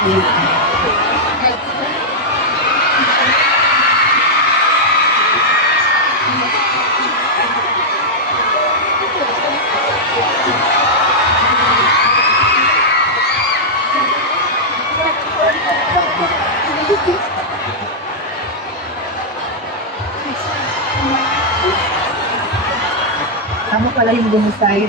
Tama pala yung bumisay.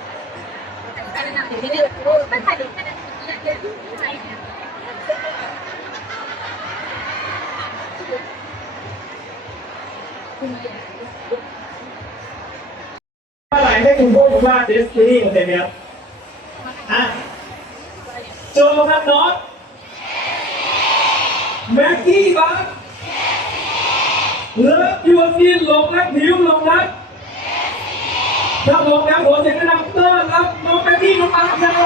เมื่อไหร่ให้คุณพูดว่าเดสตินีของเต็มครับอะโจครับน็อตแม็กกี้บ้างเลิฟยูซีนหลงรักผิวหลงรัก ถ้าหลงแล้วหัวเสียงกระดังเติ้ลครับน้องแม็กกี้น้องปังครับ多ใจหรือ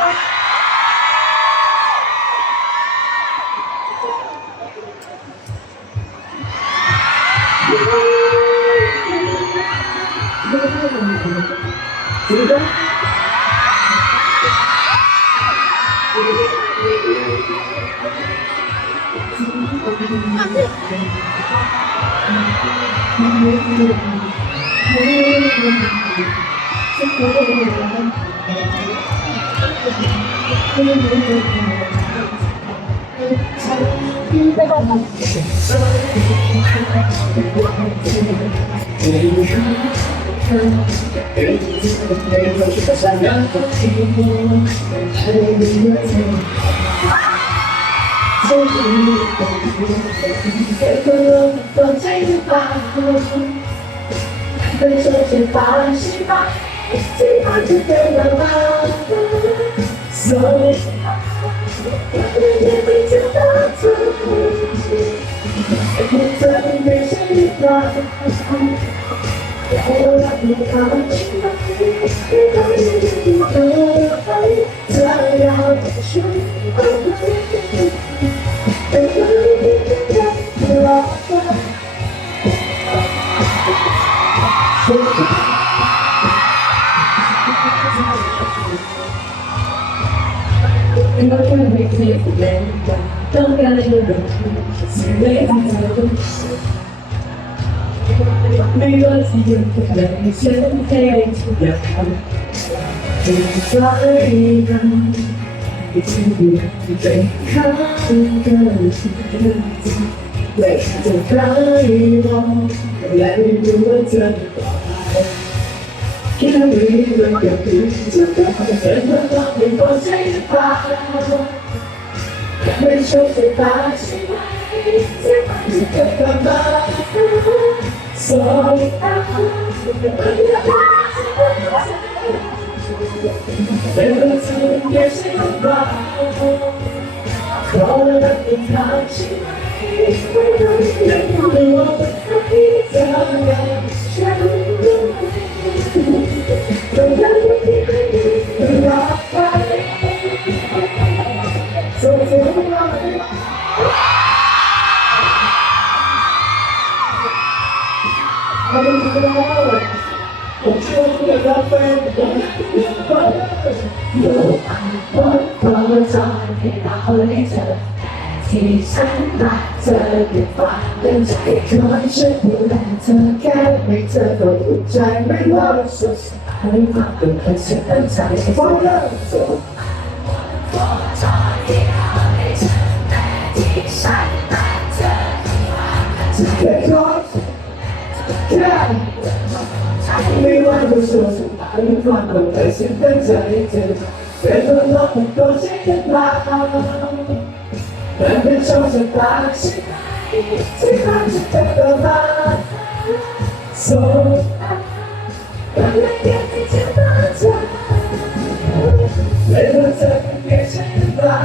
เปล่าเป็นโชคชะตาใช่ไหมที่อาจจะเป็นเราบ้างสวยยังไม่ถึงตาเธอเธอไม่ใช่หรือเปล่าเรารักมันเขาใช่ไมเราไม่ได้ดูเธอไปเธออยากช่วย ให้เธอแรงต้องการให้เราสิ่งใดที่เธอต้องไม่ว่าที่ยังจะไหนฉันแค่ทุกอย่างเป็นใจกันที่ที่ เดียวที่ใจข้างกันและจะใครมองและไม่รู้ว่เธอแค่มีเรื่องเดียวที่จะต้องเป็นเรื่องไม่พอใจหรือเปล่าไม่โชคชะตาใช่ไหมจะเกิดกับเราสอเป็นเรื่องที่ไม่ใช่เราขอรักเป็นทางใช่ไหมไม่ต้องยังรู้ว่าเป็นใครจะยัง ที่ฉันรักเธอเก็บฝากเป็นใจคอยช่วยดูแลเธอแค่ไม่เธอก็อุ่นใจไม่ว่าสุดท้ายความเป็นแค่ฉันตั้งใจฟังเรื่องเธอ Because can ไม่ว่าจะสุดสุดท้ายมีความคงใจฉันตั้งใจเธอเป็นตัวเราของตัวฉันกั นมามันเป็นโชคชะตาใช่ไหมที่มันจะเป็นตัวมา So แต่ไม่อยากให้เธอตาใจไม่ว่าเธอเป็นเพียงฉันหรือเปล่า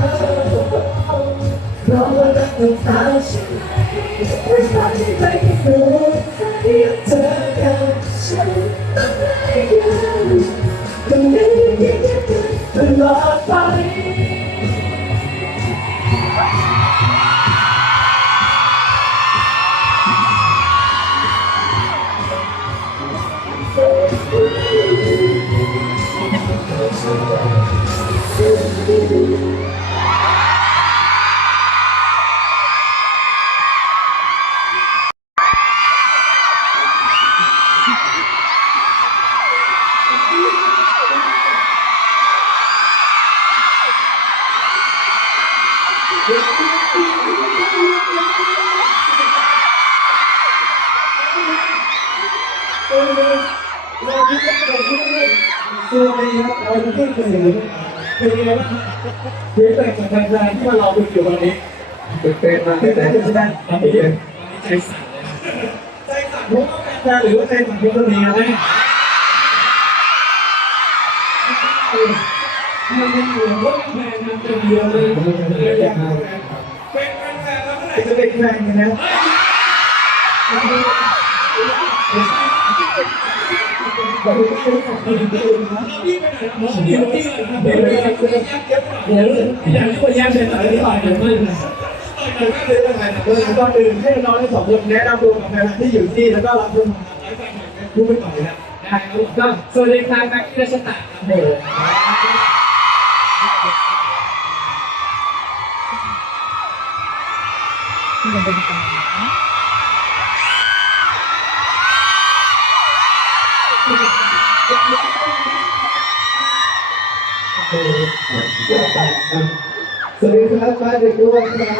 เพราะว่ารักต้องตาใช่ไหมไม่ตาที่ไม่รู้ เร เสียงแต่จากแฟนๆที่มารอคุณอยู่วันนี้ตื่นเต้นมากตื่นเต้นเลยใช่ไหมตอนนี้ใจสั่นใจสั่นเพราะว่าแฟนๆหรือว่าใจสั่นเพราะคนนี้นะมันยังเหลือว่าแฟนมันจะเดียวเลยเป็นแฟนแล้วเมื่อไหร่จะเป็นแฟนกันนะ เดี๋ยวอย่างที่คนแย่เป็นอะไรที่ต่อยกันมากเลยก่อนอื่นให้น้องทั้งสองคนแนะนำตัวกับแฟนที่อยู่ที่แล้วก็รับชมผู้ไม่ต่อยนะได้ครับก็สวัสดีครับแม็กซ์เดชตะครับผมมันเป็นการ สวัสดีครับมาเด็กด้วยครับ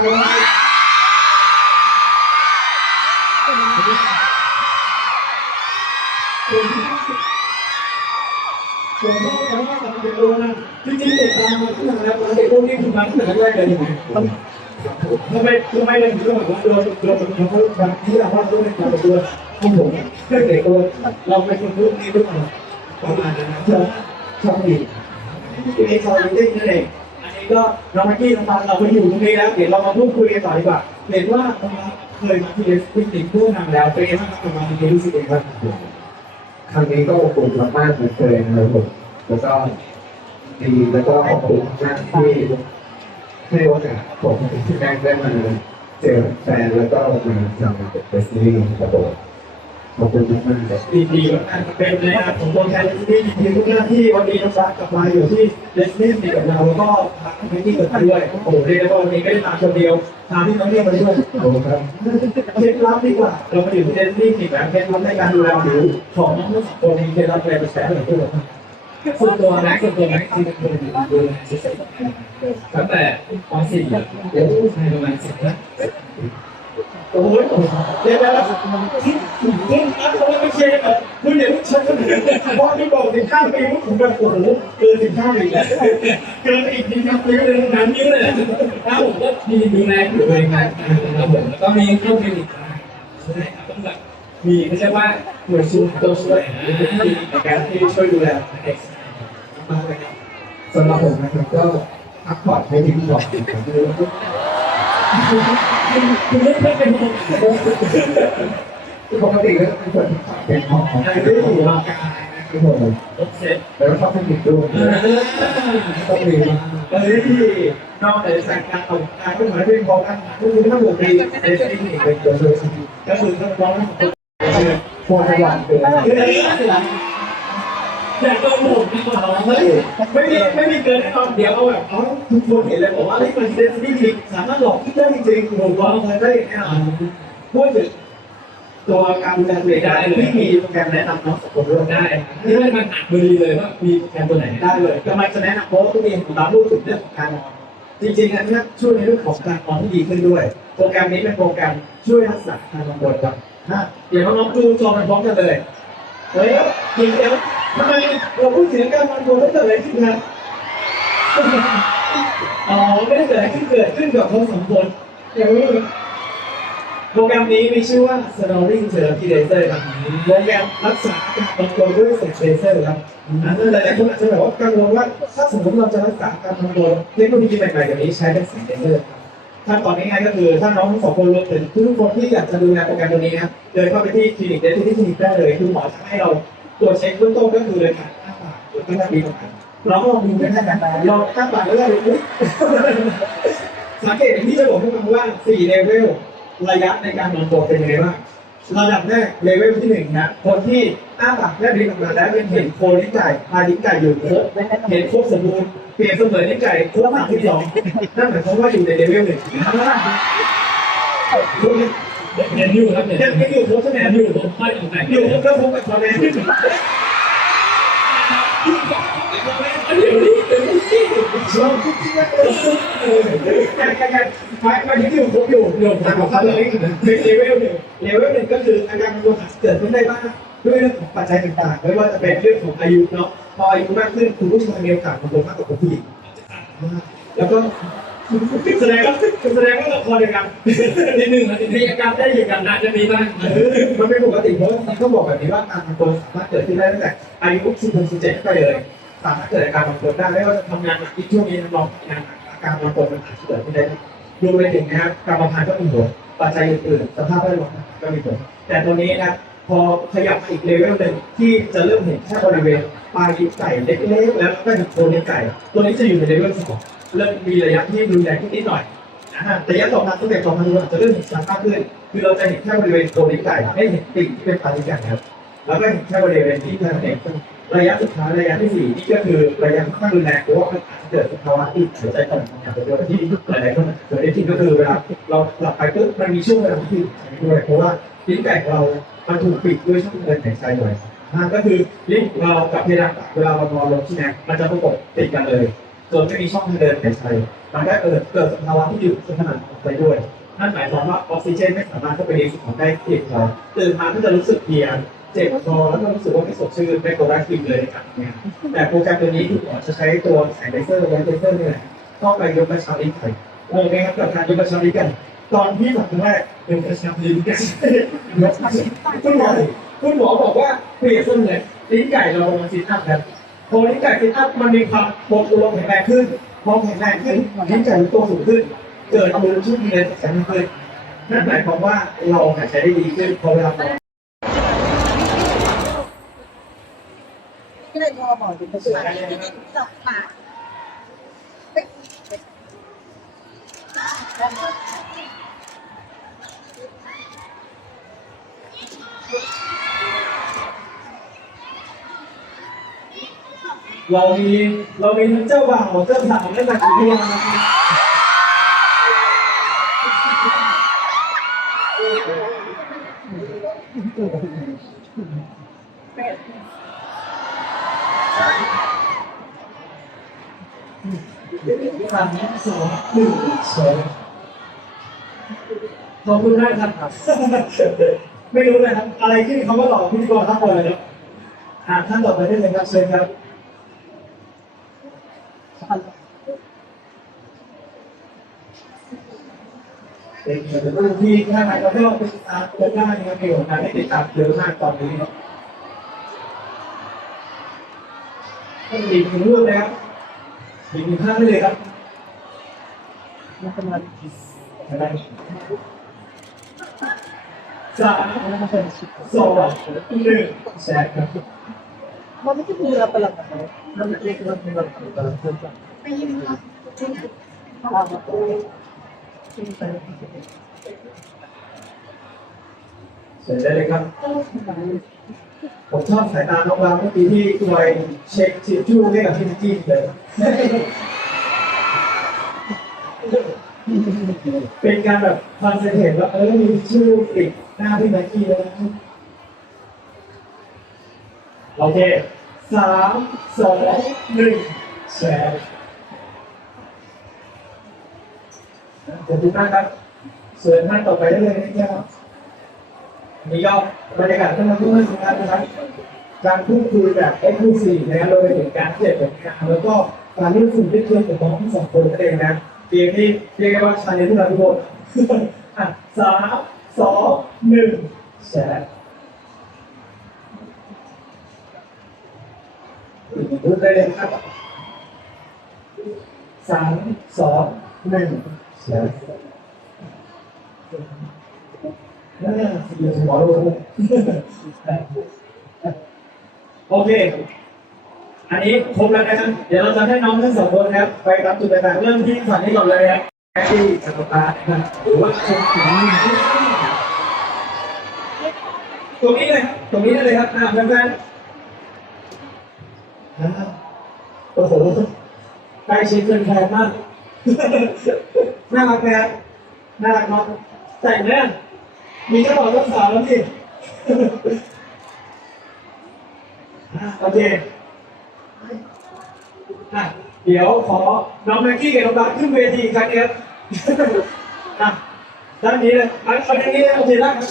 ผมก็ถามว่าเด็กโตนะจริงๆเด็กตามมาที่ไหนแล้วเด็กพวกนี้คือมาตั้งแต่แรกเลยทำไมทำไมเราถึงต้องแบบว่าโดนโดนเขาบางที่เราว่าต้องเป็นการตัวพวกผมเด็กโตเราเป็นคนพวกนี้ด้วยประมาณนั้นนะชอบชอบอี ที่นี้ชอบจริงๆนั่นเองอันนี้ก็น้องม็กกี้นะครับเราไปอยู่ตรงนี้แล้วเดี๋ยวเรามาพูดคุยกันต่อดีกว่าเห็นว่าน้องเคยมาที่เอสพิติกผู้นำแล้วเป็นยังไงบ้างกับมาที่รู้สึกยังไงบ้างครั้งนี้ก็อบอุ่นมากๆเหมือนเคยนะครับผมแล้วก็ดีแล้วก็ขอบคุณมากที่ให้โอกาสผมที่แม็กซ์ได้มาเจอแฟนแล้วก็มาทำเฟสติวัลครับผม ขอบคุณมากเลยดีดีมากๆเป็นในนามของตัวแทนที่ยินดีทุกหน้าที่วันนี้น้องรักกลับมาอยู่ที่เดสเนีย์กับเราแล้วก็ทางพื้นที่เกิดขึ้นด้วยโอ้โหเรียกได้ว่าวันนี้ไม่ได้มาคนเดียวทางที่น้องเรียกมาด้วยขอบคุณครับเคล็ดลับดีกว่าเรามาอยู่ที่เดสนีย์แล้วเคล็ดลับในการดูแลผิวของน้องทั้งสองคนนี้เคล็ดลับอะไรเป็นแสนเลยด้วยส่วนตัวแม็กซ์ส่วนตัวแม็กซ์ที่เป็นคนดูแลตั้งแต่ป .4 ใช่ประมาณสิบนะ โอ้โหเดี๋ยวแล้วที่ที่นักเขาไม่เชื่อเลยคุณอย่าเพิ่งเชื่อคนอื่นเพราะที่บอกสิบห้าปีว่าผมแบบโอ้โหเกินสิบห้าปีแล้วเกินอีกทีนับปีเลยนับนิ้วเลยถ้าผมก็มีดูแลอยู่ในงานะครับผมแล้วก็มีเข้าคลินิกใช่ครับต้องแบบมีไม่ใช่ว่าหน่วยซูมตัวช่วยนะในการที่ช่วยดูแลเด็กมากเลยครับสำหรับผมนะครับก็พักผ่อนให้ดีก่อนนะครับ คุณไม่ไม่เป็นปกติก็เป็นเป็นห้องของไอ้ที่อยู่ร่างกายนะครับผมเสร็จแล้วชอบให้ติดด้วยต้องมีมาเอ้ยนอกจากการออกการก็เหมือนเป็นพอกันก็คือทั้งหมดในในสิ่งนี้เป็นตัวช่วยที่ดีก็คือทั้งร้องทั้งคนพอขยันเป็น อยากโดนผมดีกว่าเฮ้ยไม่มีไม่มีเกินแน่นอนเดี๋ยวเอาแบบเอาทุกคนเห็นเลยบอกว่านี่มันเดนซี่คลิกสามารถหลอกที่ได้จริงผมว่าเคยได้แน่นอนพูดถึงตัวการดูแลตัวเองได้เลยที่มีโปรแกรมแนะนำน้องสองคนด้วยได้ที่ได้มาหักมือดีเลยว่ามีโปรแคนตัวไหนได้เลยกำลังจะแนะนำเพราะว่าตัวเองผมรับรู้ถึงเรื่องของการนอนจริงๆอันนี้ช่วยในเรื่องของการนอนที่ดีขึ้นด้วย โปรแกรมนี้เป็นโปรแกรมช่วยรักษาการนอนบนครับฮะเดี๋ยวน้องๆดูจอมันพร้อมกันเลยเฮ้ยจริงแล้ว ทำไมเราพูดถึงการนอนบนแล้วเกิดอะไรขึ้นครับอ๋อไม่ได้เกิดอะไรขึ้นเกิดขึ้นกับคนสองคนเดี๋ยวโปรแกรมนี้มีชื่อว่า Snoring Therapy Laser ครับโปรแกรมรักษาอาการบางตัวด้วยแสงเลเซอร์ครับอันนั้นหลายๆคนอาจจะแบบว่ากังวลว่าถ้าสมมติเราจะรักษาอาการบางตัวเทคโนโลยีใหม่ๆแบบนี้ใช้เป็นแสงเลเซอร์ขั้นตอนง่ายๆก็คือถ้าน้องทั้งสองคนรวมถึงทุกคนที่อยากจะดูแลโปรแกรมตัวนี้นะครับเดินเข้าไปที่คลินิกเดนที่คลินิกได้เลยคือหมอจะให้เรา ตรวจเช็คเบื้องต้นก็คือเลยการอ้าปากหรือก็หน้าดีของมันเราก็ลองดูกันได้นะลองอ้าปากแล้วก็ดูสังเกตที่จะบอกให้ฟังว่า4เลเวลระยะในการนอนตัวเป็นยังไงบ้างระดับแรกเลเวลที่หนึ่งนะคนที่อ้าปากแลบลิ้นออกมาแล้วยังเห็นโคลิ้นไก่พาลิ้นไก่อยู่ครบเห็นครบสมบูรณ์เปลี่ยนเสมือนลิ้นไก่ครบสามสิบสองนั่นหมายความว่าอยู่ในเลเวลหนึ่งคุณเรี ยนอยู่ครับเนี่ยยังยังอยู่ครบใช่ไหมเรียนอยู่ผมค่อยตกแต่งออยู่ยู่ครบแล้วครบกับคอมเมนต์เดี๋ยวนี้เดี๋ยวนี้เราคิดว่าเออเออยังยังยังไม่ไม่ที่อยู่ครบอยู่อยู่แต่ของเขาเลยเป็นเลเวลหนึ่งเลเวลหนึ่งก็คืออาการบางตัวอาจจะเกิดขึ้นได้บ้างด้วยเรื่องของปัจจัยต่างๆไม่ว่าจะเป็นเรื่องของอายุเนาะพออายุมากขึ้นคุณผู้ชายมีโอกาสบางตัวมากกว่าผู้หญิง แล้วก็ แสดงว่าแสดงว่าละครเดียวกันนิดนึงนะนิดนึมีงอาการได้อยู่กันอาจจะมีบ้างเออมันเป็นปกติเพราะว่าเขาบอกแบบนี้ว่าการบางตัวสามารถเกิดขึ้นได้ตั้งแต่อายุ16 17ไปเลยสามารถเกิดอาการบางตัวได้ไม่ว่าจะทำงานหนักที่ช่วงนี้น้องๆงานหนักอาการบางตัวมันอาจจะเกิดขึ้นได้รวมไปถึงนะครับกรรมพันธุ์ก็มีผลปัจจัยอื่นๆสภาพแวดล้อมก็มีผลแต่ตัวนี้นะพอขยับมาอีกเลเวลหนึ่งที่จะเริ่มเห็นแค่บริเวณปลายลิ้นไก่เล็กๆแล้วก็ถึงโคนลิ้นไก่ตัวนี้จะอยู่ในเลเวลสอง เริ่มมีระยะที่รุนแรงขึ้นนิดหน่อยนะฮะระยะต่อมาสเต็ปต่อมาเราจะเริ่มเห็นชัดมากขึ้น คือเราจะเห็นแค่บริเวณโคนลิ้นไก่ไม่เห็นติ่งที่เป็นปลายลิ้นไก่ครับแล้วก็เห็นแค่บริเวณที่เท่านั้นเองระยะสุดท้ายระยะที่สี่นี่ก็คือระยะค่อนข้างรุนแรงเพราะว่ามันอาจจะเกิดภาวะที่หัวใจต่ำทำงานไปด้วที่หลายๆคนเกิดได้จริงก็คือเวลาเราหลับไปปุ๊บมันมีช่วงเวลาที่ด้วยเพราะว่าลิ้นไก่ของเรามันถูกปิดด้วยช่องเดินหายใจด้วยก็คือลิ้นเรากับเพดานเวลาเรานอนลงที่แนกมันจะประกบติดกันเลย จนไม่มีช่องทางเดินหายใจมันก็เกิดเกิดสภาวะที่อยู่ขนาดออกไปด้วยนั่นหมายความว่าออกซิเจนไม่สามารถเข้าไปในสมองได้เพียงพอตื่นมาก็จะรู้สึกเพียเจ็บคอแล้วก็รู้สึกว่าไม่สดชื่นไม่โปรดักทีฟเลยในการทำงานแต่โปรแกรมตัวนี้คุณหมอจะใช้ตัวแสงเลเซอร์และเลเซอร์นี่แหละเข้าไปยกกระชับลิ้นไก่งงไหมครับกับการยกกระชับลิ้นไก่ตอนที่แบบครั้งแรกยกกระชับลิ้นไก่ยกคุณหมอคุณหมอบอกว่าเปรียบเสมือนลิ้นไก่เราลงซิทอัพครับ พอลิ้นไก่ซิทอัพมันมีความปร่งตัวแข็งแรงขึ้นพอแข็งแรงขึ้นลิ้นไก่มันโตสูงขึ้น เกิดมือชุ่มเงินแข็งขึ้นนั่นหมายความว่าเราหายใจได้ดีขึ้นพอเวลาเราก็เลยโทรบอกถึงประชุมสองปาก เรามีเรามีทั้งเจ้าบ่าวเจ้าสาวและนางสียาสามสองหนึ่งสองขอบคุณมากครับ ไม่รู้เลยครับ อะไรที่คำว่าหล่อพิธีกรทั้งหมดเลยครับอ่าท่านต่อไปได้เลยครับเชิญครับ เป็นรุ่นที่ถ้าใครก็เลือกติดตามเพื่อนได้นะครับมีโอกาสได้ติดตามเยอะมากตอนนี้เนาะก็อีกหนึ่งเรื่องนะครับอีกหนึ่งท่านได้เลยครับมันเป็นวันอะไรสามมันเป็นชิปสองหนึ่งแชร์ครับมันไม่ใช่มีเราประหลาดเลยมันเรียกว่าเป็นวันประหลาดเพื่อนกันไปยืนอ่าที่ไป เสร็จได้เลยครับ ผมชอบสายตาน้องรามเมื่อกี้ที่คอยเช็คชิจู้ให้กับพี่นิกกี้เลยเป็นการแบบคอนเซนเทรตว่าเออมีชื่อติดหน้าพี่นิกกี้แล้วโอเคสามสองหนึ่งแชร์ ขอบคุณมากครับเชิญท่านต่อไปได้เลยนะครับนี่ก็บรรยากาศท่านผู้ชมนะครับการพูดคุยแบบเอ็กซ์คลูซีฟนะครับโดยถึงการเจ็บแบบการแล้วก็การรู้สึกได้เจอนกับน้องทั้งสองคนนั่นเองนะเกมนี้เรียกได้ว่าชาเลนจ์พวกทุกคนอะสามสองหนึ่งแชร์ดูได้เลยครับสามสอง หนึ่งแชร์น่าเสียหัวโลกโอเค อันนี้ครบแล้วนะครับ เดี๋ยวเราจะให้น้องทั้งสองคนครับ ไปรับจุดต่างๆเริ่มที่ฝั่งนี้ก่อนเลยครับที่สตาร์ทนะครับหรือว่าชมถึงตรงนี้เลยครับตรงนี้ได้เลยครับอ่าแฟนๆอ่าโอ้โหใกล้ชิดเป็นแฟนมาก น่ารักไหมครับน่ารักเนาะแต่งเนี่ยมีเจ้าบ่าวเจ้าสาวแล้วนี่อ่าโอเคอะเดี๋ยวขอน้องแม็กกี้กับน้องบาสขึ้นเวทีอีกครั้งเดียวอะด้านนี้เลยอันอันนี้เลยโอเคได้ครับ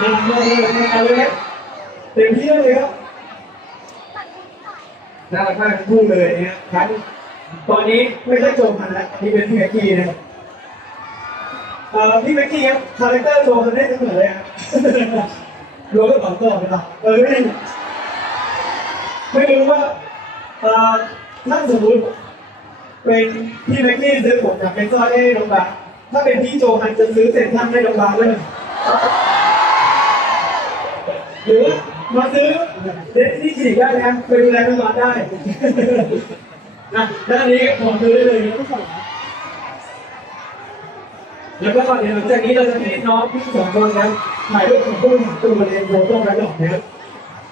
น่ารักมากเลยเอาเลยเต็มที่เลยครับน่ารักมากทั้งคู่เลยเนี่ยครับ ตอนนี้ไม่ใช่โจมันแล้วนี่เป็นพี่แม็กกี้นะครับเอ่อพี่แม็กกี้ครับคาแรคเตอร์โจมันได้เสมอเลยครับรู้ก็ตอบต่อไปละเออไม่ไม่รู้ว่าเอ่อถ้าสมมติเป็นพี่แม็กกี้ซื้อผมจากเป็นซอยให้โรงบาถ้าเป็นพี่โจฮันจะซื้อเซ็นทรัลให้โรงบาลเลยหรือมาซื้อเดสที่คลินิกได้นะไปดูแลโรงพยาบาลได้ นะด้านนี้ขอซื้อได้เลยนะแล้วก็เดี๋ยวหลังจากนี้เราจะให้น้องพี่สองคนนะถ่ายรูปของผู้ตัวเองโบต้ไว้หรอกนะครับ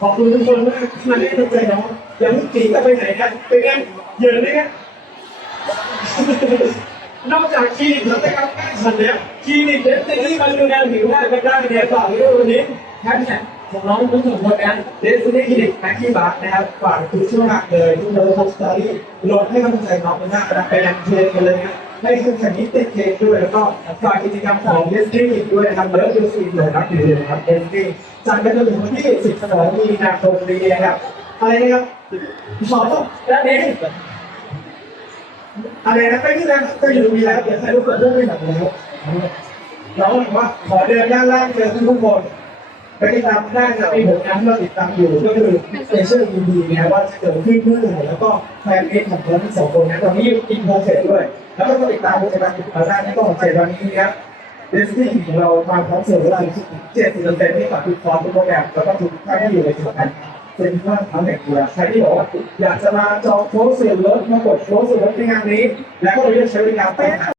ขอบคุณทุกคนมากที่มาให้กำลังใจน้องอย่าเพิ่งจีกันไปไหนกันเป็นเยอะไหมครับนอกจากคลินิกแล้วนะครับใกล้ฉันเนี่ยคลินิกเดสตินีมาดูแลผิวหน้ากันได้เนี่ยฝากไว้ด้วยวันนี้แฮชแท็ก ของน้องทั้งสองคนนะเดสตินีคลินิกแม็กกี้บาร์นะครับฝากทุกช่วงทางเลยทุกเบอร์ทุกสตอรี่โหลดให้กำลังใจน้องกันหน้ากระไปยังเทรนกันเลยนะให้ขึ้นแข่งนี้ติดเทรนด้วยแล้วก็ฝากกิจกรรมของเดสตินีด้วยนะครับเลิฟยูซีเลยครับอยู่เลยครับเดสตินีจัดกันจนถึงวันที่ 12 มีนาคมนี้นะครับอะไรนะครับขอต้องด้านนี้อะไรนะไม่ที่แล้วก็อยู่มีแล้วเดี๋ยวใครรู้เกิดเรื่องไม่หนักแล้วน้องบอกว่าขอเดินด้านล่างเจอทุกคน ไปติดตามได้จะมีผลงานที่เราติดตามอยู่ก็คือเปเชียลยูดีนะครับว่าจะเกิดขึ้นเมื่อไหร่แล้วก็แฟนเพจของเราทั้งสองคนนะตอนนี้อยู่อินโพสเซตด้วย แล้วก็ติดตามโปรเจกต์ติดตามได้ในกล้องเจ็ดวันนี้นะครับเดสตี้ของเรามาพร้อมเสริมเวลาเจ็ดสิบเปอร์เซ็นต์ให้กับทุกคอร์สทุกโปรแกรมแล้วก็ทุกท่านที่อยู่ในจุดนั้นเป็นว่าทำแห่งเรือใครที่บอกว่าอยากจะมาจองโค้ชเสียรถมากดโค้ชเสียรถในงานนี้ แล้วก็ไปเลือกใช้บริการไปหา